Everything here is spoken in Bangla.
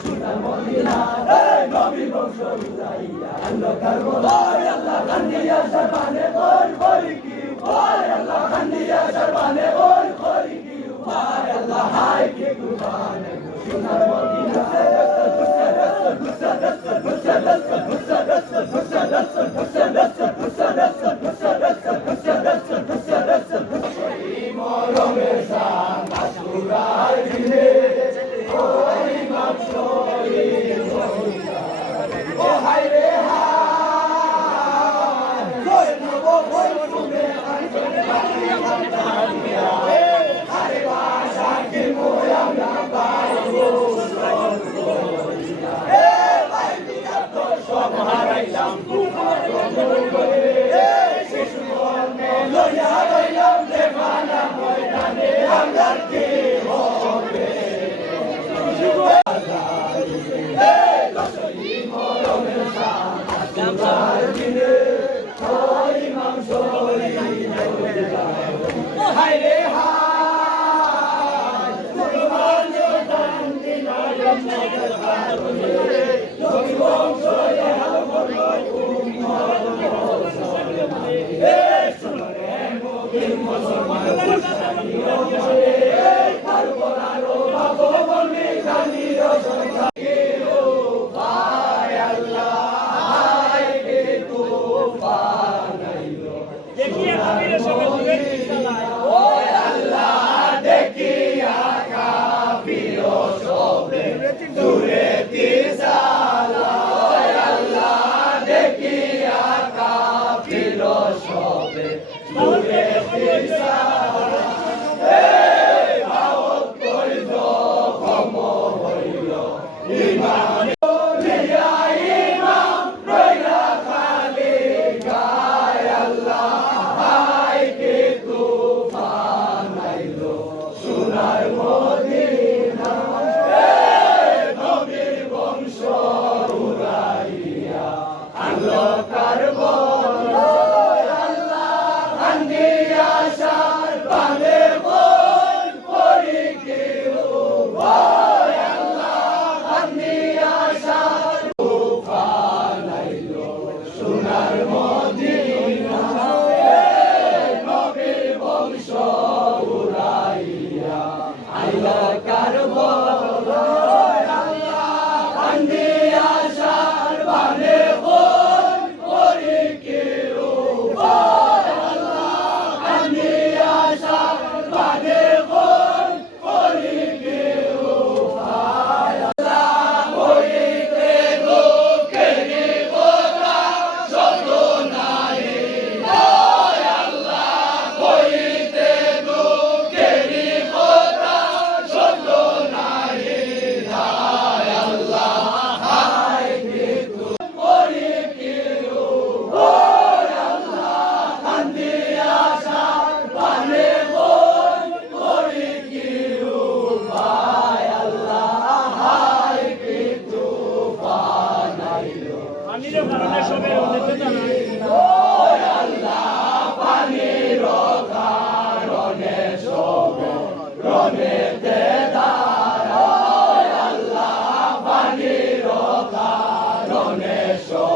সোনার মদিনা এই নবী বংশ উড়াইয়া আল্লাহ কারবালায় আল্লাহ কান্দিয়া সরবানে ওই করি কি ওই আল্লাহ কান্দিয়া সরবানে ওই করি কি ওই আল্লাহ হায় কি কুরবানে সোনার মদিনা মরমের সান আসুরার দিনে ওই মাছরি ও হায় রে হায় কই নব কই তুমি আরে বাসা কি মোয়া না পাইবো এ ভাই দিয়া তো সব হারাইলাম তোমার করে এ শিশু মনে লইয়া রইলাম দেবানা ময়দানে আমার কি হবে এ লসই মরমের সান আসুরার দিনে ওই মাংসরি হায় রে হায় কুরবান দান দিলাম নগর কারণে নবী বংশ হাল বলো উম্মত এ শুনে মুমিন মুসলমান কারবালার ভগবানে জানির সংখ্যা ও ভাই আল্লাহ হায় কে তুফান আইলো দেখিয়া কাফিরের সঙ্গে যুগের চালায় ও আল্লাহ দেখিয়া কাফির সবে দূরে তীর চালায় আল্লাহ দেখিয়া কাফির সবে দূরে তীর চালায় এই ভাবত কইল কম হইল ইমান লিয়া ইমাম রইলা খালি গায় আল্লাহ হায় কে তুফান আইলো সোনার মদিনা এই নবীর বংশ উড়াইয়া আনলো কারবালায় আল্লাহ কান্দিয়া সরবানে ওই করি কি ওই আল্লাহ কান্দিয়া তুফান আইলো সোনার মদিনা এই নবীর বংশ উড়াইয়া আইলো কারবালায় আল্লাহ কান্দিয়া সরবানে ওই করি কি ওই আল্লাহ কান্দিয়া সরবানে ওই করি কি ওই আল্লাহ হইতে লোকেরি কথা শত নাই ওই আল্লাহ হইতে লোকেরি কথা শত নাই হায় আল্লাহ হায় কে করি কি ওই আল্লাহ কান্দিয়া সরবানে ওই করি কি ভাই আল্লাহ হায় কে তুফান আইলো পানির কারণে সবের অনেক জানা ওই আল্লাহ পানির কারণে সবে রনে